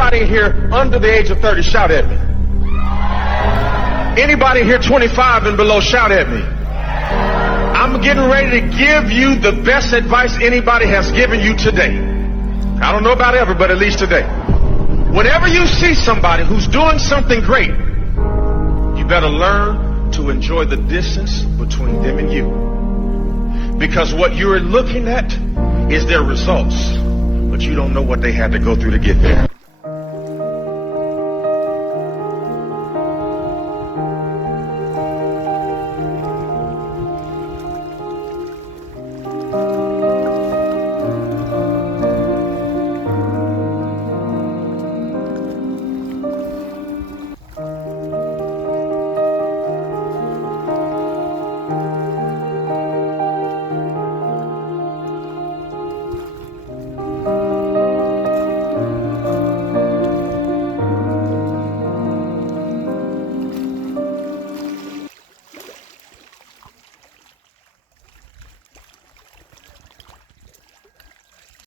Anybody here under the age of 30, shout at me. Anybody here 25 and below, shout at me. I'm getting ready to give you the best advice anybody has given you today. I don't know about ever, but at least today. Whenever you see somebody who's doing something great, you better learn to enjoy the distance between them and you. Because what you're looking at is their results, but you don't know what they had to go through to get there.